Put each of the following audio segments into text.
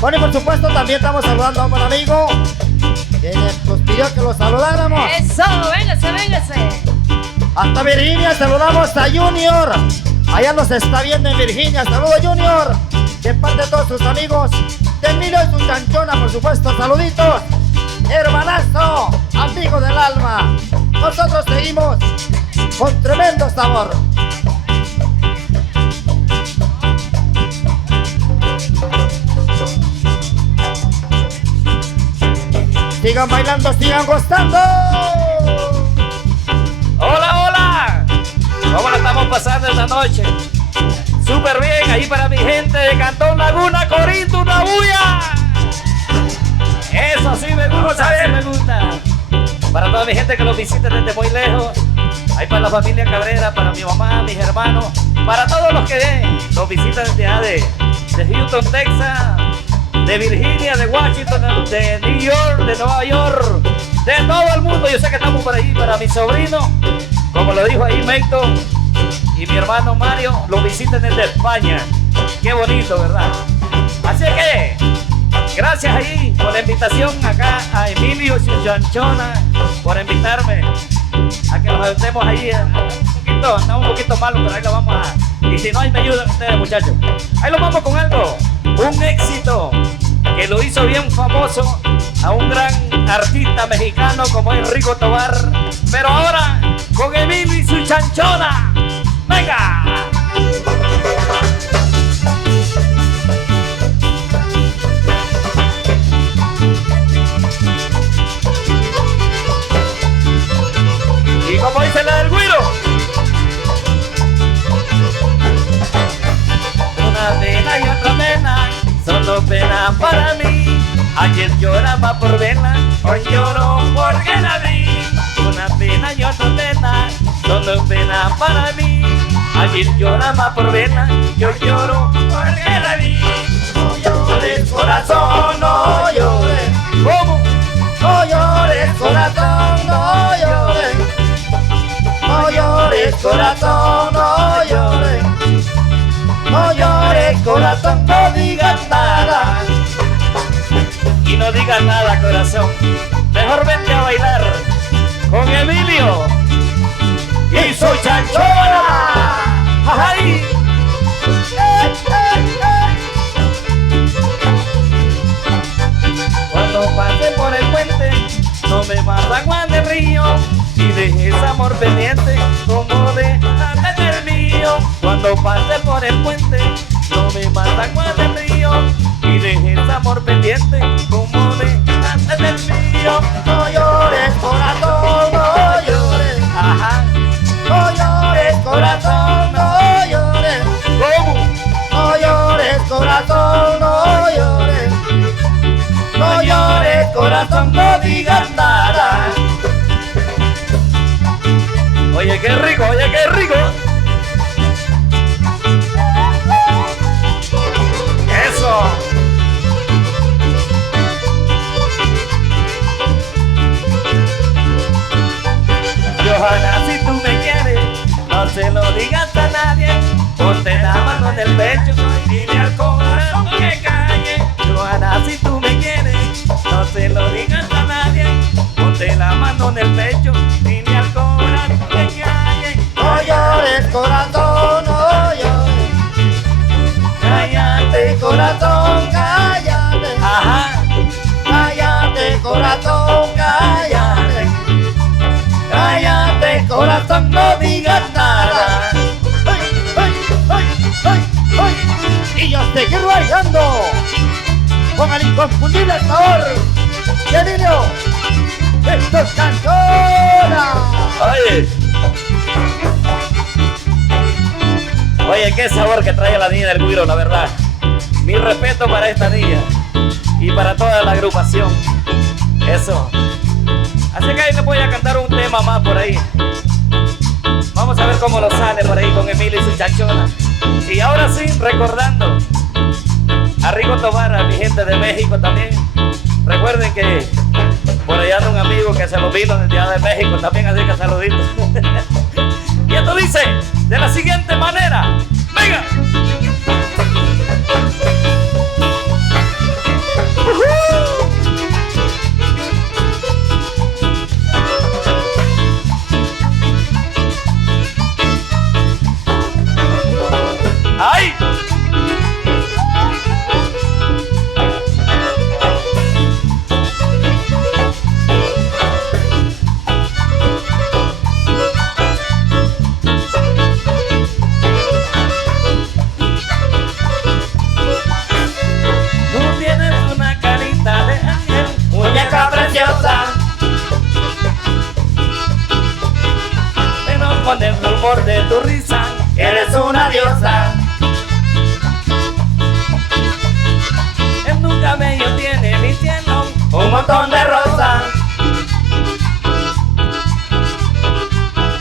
Bueno, y por supuesto también estamos saludando a un buen amigo que nos pidió que lo saludáramos. Eso, véngase, véngase. Hasta Virginia saludamos a Junior. Allá nos está viendo en Virginia. Saludos, Junior. De parte de todos sus amigos. De Emilio y su chanchona, por supuesto. Saluditos. Hermanazo, amigo del alma. Nosotros seguimos con tremendo sabor. Sigan bailando, sigan gozando. Hola, hola. ¿Cómo la estamos pasando esta noche? Súper bien, ahí para mi gente de Cantón Laguna, Corinto, una bulla. Eso sí me gusta, sí me gusta. Para toda mi gente que los visite desde muy lejos. Ahí para la familia Cabrera, para mi mamá, mis hermanos. Para todos los que los visitan desde allá de Houston, Texas, de Virginia, de Washington, de New York, de Nueva York, de todo el mundo. Yo sé que estamos por ahí para mi sobrino, como lo dijo ahí Meito, y mi hermano Mario, lo visiten desde España. Qué bonito, ¿verdad? Así que, gracias ahí por la invitación acá a Emilio y su chanchona, por invitarme a que nos ayudemos ahí. Estamos un poquito malos, pero ahí lo vamos a... Y si no, ahí me ayudan ustedes, muchachos. Ahí lo vamos con algo. Un éxito que lo hizo bien famoso a un gran artista mexicano como es Rigo Tobar. Pero ahora con Emilio y su chanchona. ¡Venga! Y como dice la del güiro. Una pena y otra pena, solo pena para mí. Ayer lloraba por verla, hoy lloro porque la vi. Una pena y otra pena, solo pena para mí. Ayer lloraba por verla, yo lloro porque la vi. No llores corazón, no llores. ¿Cómo? No llores corazón, no llores. No llores corazón, no llores. No llores corazón, no digas nada. Y no digas nada, corazón. Mejor vente a bailar con Emilio y su chanchona. ¡Ay! Cuando pase por el puente, no me mata Juan del Río y dejes amor pendiente como dejaste el mío. Cuando pase por el puente, no me mata Juan del Río y dejes amor pendiente como dejaste el mío. No llores corazón, no llores. Ajá. No llores corazón, no llores. ¿Cómo? No llores corazón, no llores. No llores corazón, no digas nada. Oye, qué rico, oye, qué rico. Eso. Johanna, si tú me quieres, no se lo digas a nadie. Ponte la mano en el pecho y dile al corazón que calle. Johanna, si tú me quieres, no se lo digas a nadie. Ponte la mano en el pecho, dile al corazón que calle. No llores corazón, no llores. Cállate, Corazón, cállate. Ajá. Cállate corazón, cállate. Cállate corazón, no digas nada. ¡Ay, ay, ay, ay, ay! Y yo seguir bailando con el inconfundible sabor de Emilio. ¡Esto es chanchona! Oye, qué sabor que trae la niña del güiro, la verdad. Mi respeto para esta niña y para toda la agrupación. Eso. Así que ahí les voy a cantar un tema más por ahí. Vamos a ver cómo lo sale por ahí con Emilio y su chanchona. Y ahora sí, recordando a Rigo Tobar, a mi gente de México también. Recuerden que por allá anda un amigo que se lo vino desde allá de México también, así que saluditos. Y esto dice de la siguiente manera. ¡Venga! con el rumor de tu risa Eres una diosa. en tu cabello tiene mi cielo Un montón de rosas.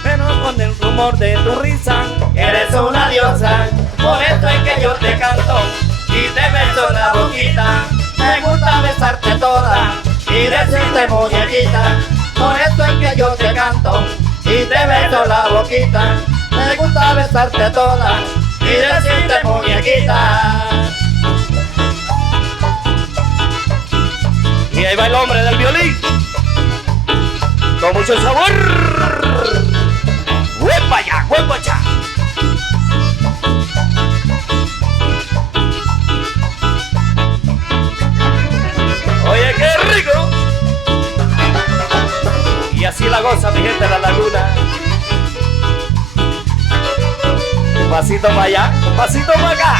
pero con el rumor de tu risa Eres una diosa. Por eso es que yo te canto y te beso la boquita. Me gusta besarte toda y decirte muñequita. Por eso es que yo te canto y te beso la boquita. Me gusta besarte toda y decirte muñequita. y ahí va el hombre del violín con mucho sabor. ¡Huepa ya! ¡Huepa ya! Oye, qué rico. Y así la goza mi gente de la laguna. Un pasito para allá, un pasito para acá.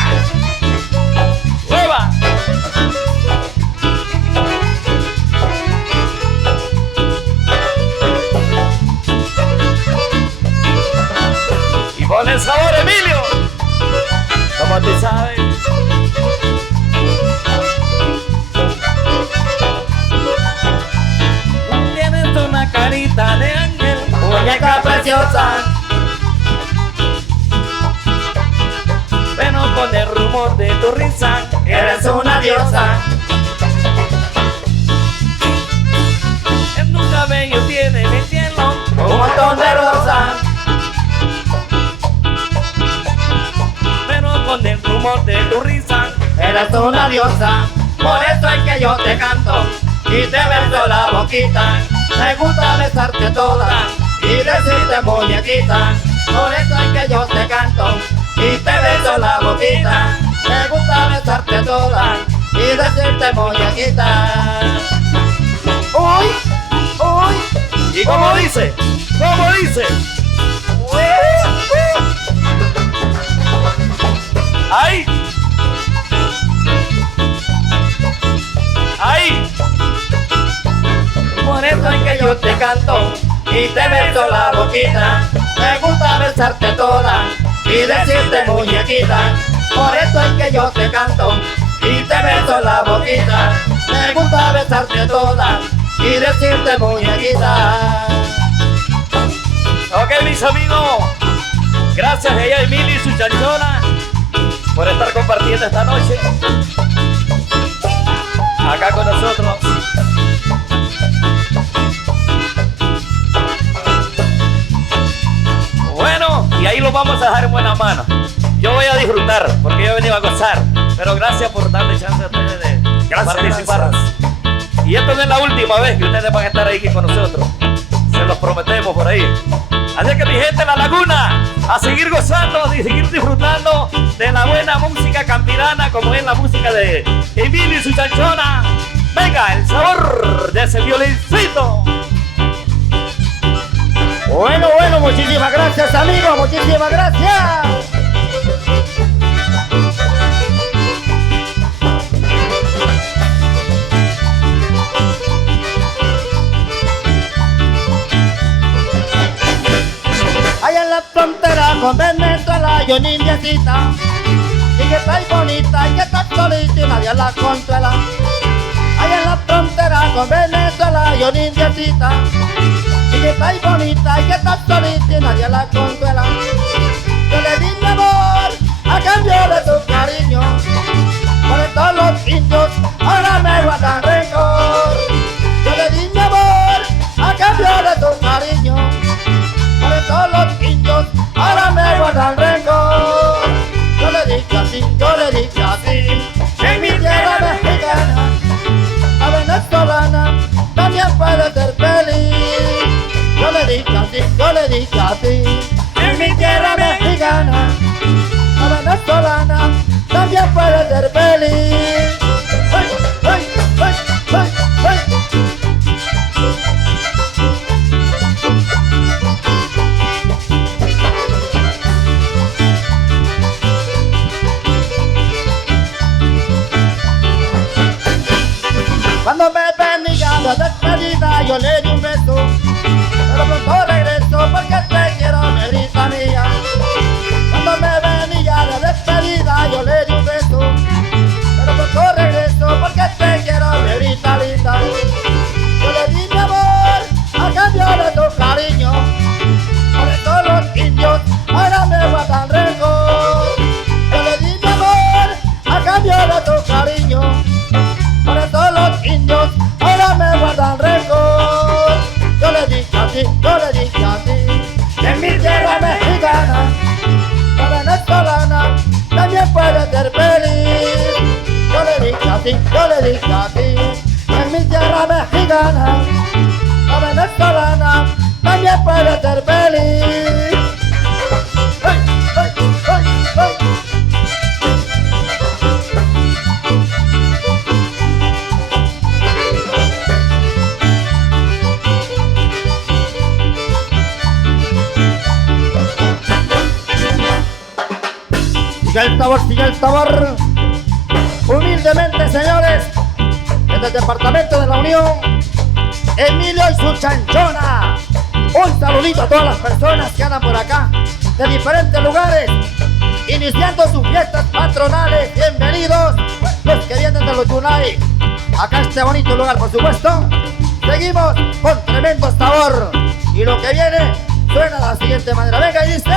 ¡Hueva! Y pon el sabor, Emilio. Como tú sabes. Tienes una carita de ángel, Muñeca preciosa. pero con el rumor de tu risa Eres una diosa. en tu cabello tiene mi cielo Un montón de rosas. pero con el rumor de tu risa Eres una diosa. Por eso es que yo te canto y te beso la boquita. Me gusta besarte toda y decirte muñequita. Por eso es que yo te canto y te beso la boquita. Me gusta besarte toda y decirte muñequita. Uy, uy. y como dice, ¡ay! ¡ay! Por eso es que yo te canto y te beso la boquita. Me gusta besarte toda y decirte muñequita. Por eso es que yo te canto y te beso la boquita. Me gusta besarte toda y decirte muñequita. Ok, mis amigos, gracias a ella, Emilio y su chanchona, por estar compartiendo esta noche acá con nosotros. Bueno, y ahí lo vamos a dejar en buenas manos. Yo voy a disfrutar porque yo he venido a gozar, pero gracias por darle chance a ustedes de participar. Y esta no es la última vez que ustedes van a estar aquí con nosotros, se los prometemos por ahí. Así que mi gente de la laguna, a seguir gozando y seguir disfrutando de la buena música campirana como es la música de Emilio y su chanchona. Venga, el sabor de ese violincito. Bueno, muchísimas gracias amigos, muchísimas gracias. Allá en la frontera con Venezuela hay una indiecita y que está bonita y que está solita y nadie la consuela. Allá en la frontera con Venezuela hay una indiecita y que está bonita y que está solita y nadie la consuela. Yo le di mi amor a cambio de tu cariño, por todos los indios ahora me guardan rencor. Yo le di mi amor a cambio de tu cariño, por todos los indios ahora me guardan rencor. Yo le dije así, en mi tierra mexicana, la venezolana también puede ser feliz. Yo le dije así, en mi tierra mexicana, la venezolana también puede ser feliz. ¡Ay, ay, ay, ay, ay! Cuando me bendiga la despedida yo le di un beso, pero pronto regreso porque te quiero, negrita. sí, yo le dije a ti, en mi tierra mexicana, la venezolana también puede ser feliz. ¡Hey, hey, hey, hey! Sigue el sabor. Humildemente, señores, desde el Departamento de la Unión, Emilio y su chanchona. Un saludito a todas las personas que andan por acá, de diferentes lugares, iniciando sus fiestas patronales. Bienvenidos los que vienen de los Yunay. Acá este bonito lugar, por supuesto. Seguimos con tremendo sabor. Y lo que viene suena de la siguiente manera. Venga y dice...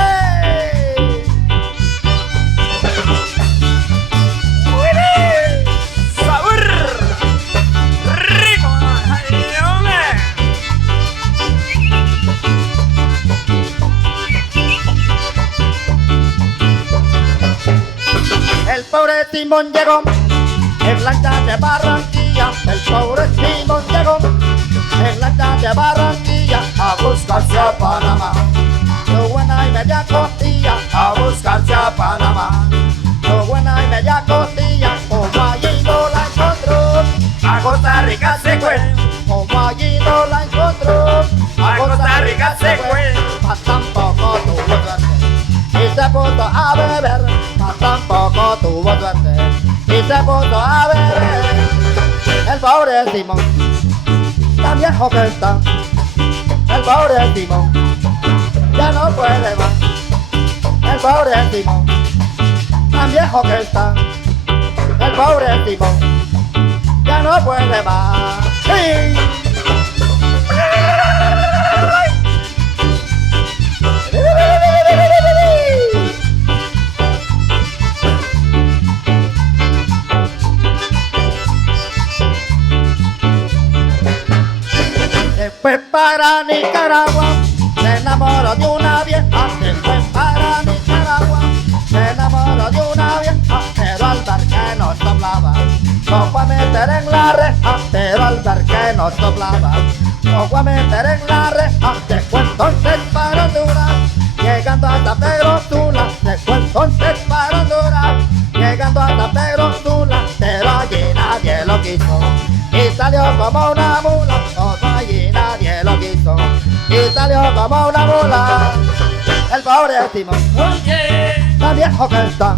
El pobre Timón llegó en lancha de Barranquilla. El pobre Timón llegó en lancha de Barranquilla a buscarse a Panamá. Su buena y media costilla a buscarse a Panamá. Su buena y media costilla, como allí no la encontró, a Costa Rica se fue. Como allí no la encontró, a Costa Rica se fue. Mas tampoco tuvo suerte y se puso a beber. Mas tampoco tuvo suerte y se puso a beber. El pobre Simón, tan viejo que está. El pobre Simón, ya no puede más. El pobre Simón, tan viejo que está. El pobre Simón, ya no puede más. ¡Sí! Se fue para Nicaragua, se enamoró de una vieja. Se fue para Nicaragua, se enamoró de una vieja, pero al ver que no soplaba, no fue a meter en la reja. Pero al ver que no soplaba, no fue a meter en la reja. Se fue entonces para Honduras, llegando hasta Pedro Sula. Se fue entonces para Honduras, llegando hasta Pedro Sula. Pero allí nadie lo quiso y salió como una mula. Todo allí nadie lo quiso y salió como una mula. El pobre Timón, Oye, tan viejo que está.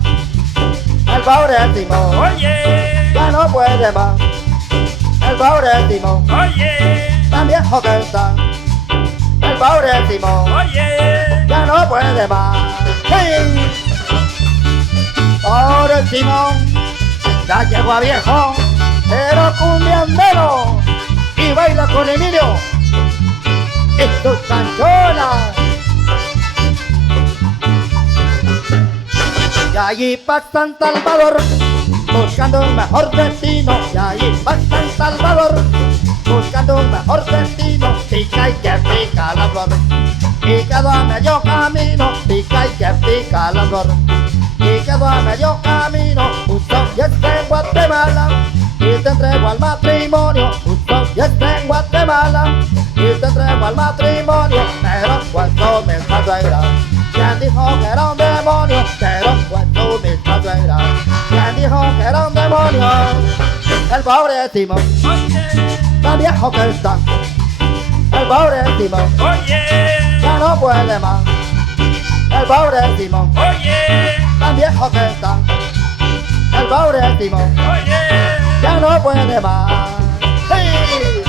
El pobre Timón, oye, ya no puede más. El pobre Timón, oye, tan viejo que está. El pobre Timón, oye. ya no puede más. ¡Sí! Pobre Timón, ya llegó a viejo, pero cumbiandero, y baila con Emilio y tus chanchonas. Y allí pa' San Salvador, buscando un mejor destino. Y allí pa' San Salvador, buscando un mejor destino. Pica y que pica la flor, y quedó a medio camino. Pica y que pica la flor, y quedó a medio camino. Justo y está en Guatemala, y te entrego al matrimonio. Justo y está en Guatemala, y te entrego al matrimonio. Pero fue tu misma suegra quien dijo que era un demonio. Pero fue tu misma suegra quien dijo que era un demonio. El pobre Timón, tan viejo que está. El pobre Timón, Oye, ya no puede más. El pobre Timón, oye, tan viejo que está. El pobre Timón, oye. ya no puede más. ¡Sí!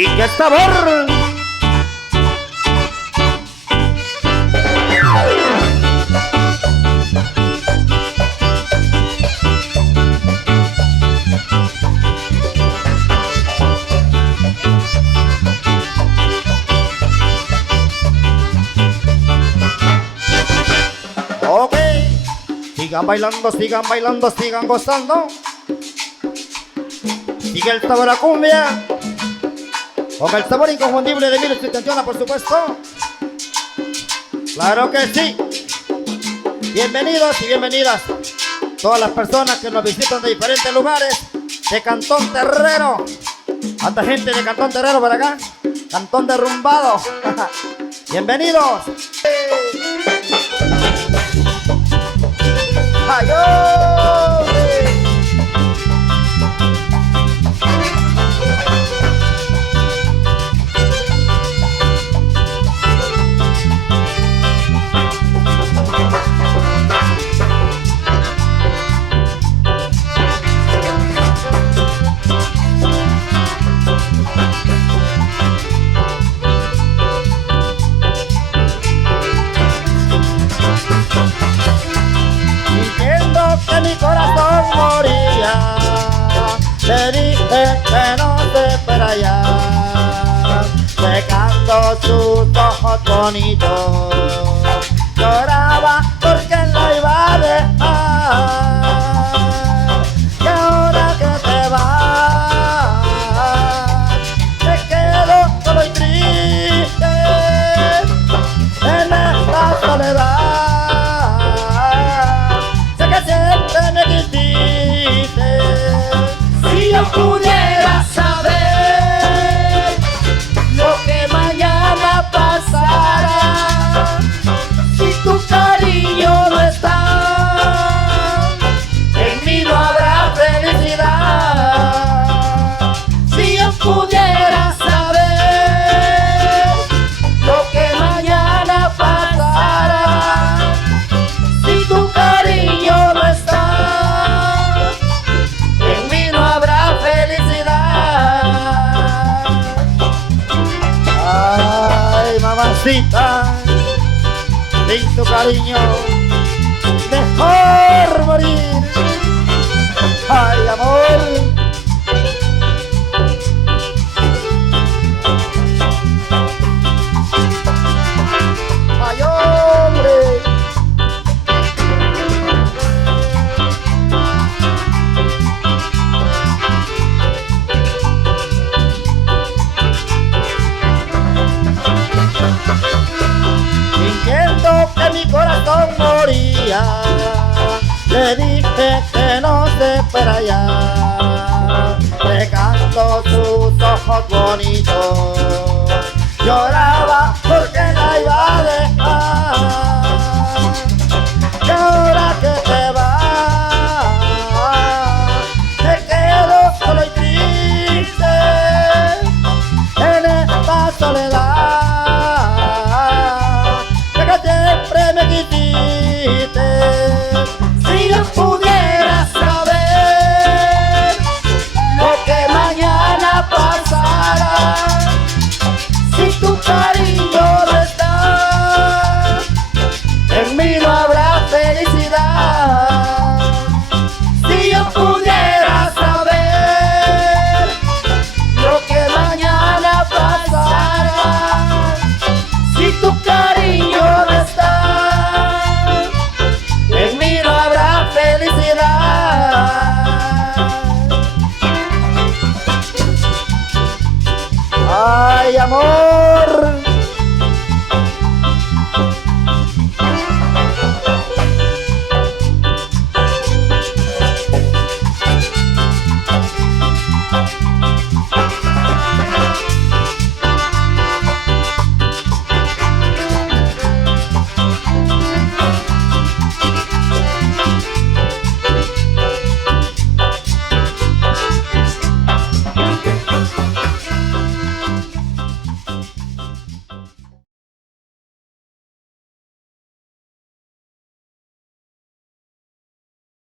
¡Y qué sabor! Sigan bailando, sigan gozando. Sigue el sabor a cumbia, con el sabor inconfundible de Emilio y su Chanchona, por supuesto. Claro que sí. Bienvenidos y bienvenidas todas las personas que nos visitan de diferentes lugares de Cantón Terrero. ¿Cuánta gente de Cantón Terrero por acá? Cantón Derrumbado. Bienvenidos. ¡Adiós! Que mi corazón moría, le dije que no te esperaría, secando sus ojos bonitos, lloraba porque la iba a dejar, y ahora que te vas, me quedo solo y triste en esta soledad. Siempre me quisiste. Si yo pudiera saber lo que mañana pasará, si tu cariño no está, en mí no habrá felicidad. Si yo pudiera saber lo que mañana pasará, si tu cariño no está, en mí no habrá felicidad. Ay, mamacita, sin tu cariño, mejor morir. Ay, amor. Ay, hombre. Sintiendo que mi corazón moría, le dije que no se esperaría, secando sus ojos bonitos, lloraba porque la iba a dejar, y ahora que te vas, me quedo solo y triste en esta soledad. Siempre me quisiste. Si yo pudiera saber lo que mañana pasará, si tu cariño no está, en mí no habrá felicidad. Si yo pudiera saber lo que mañana pasará, si tu cariño no está, en mí no habrá felicidad. Ay, amor.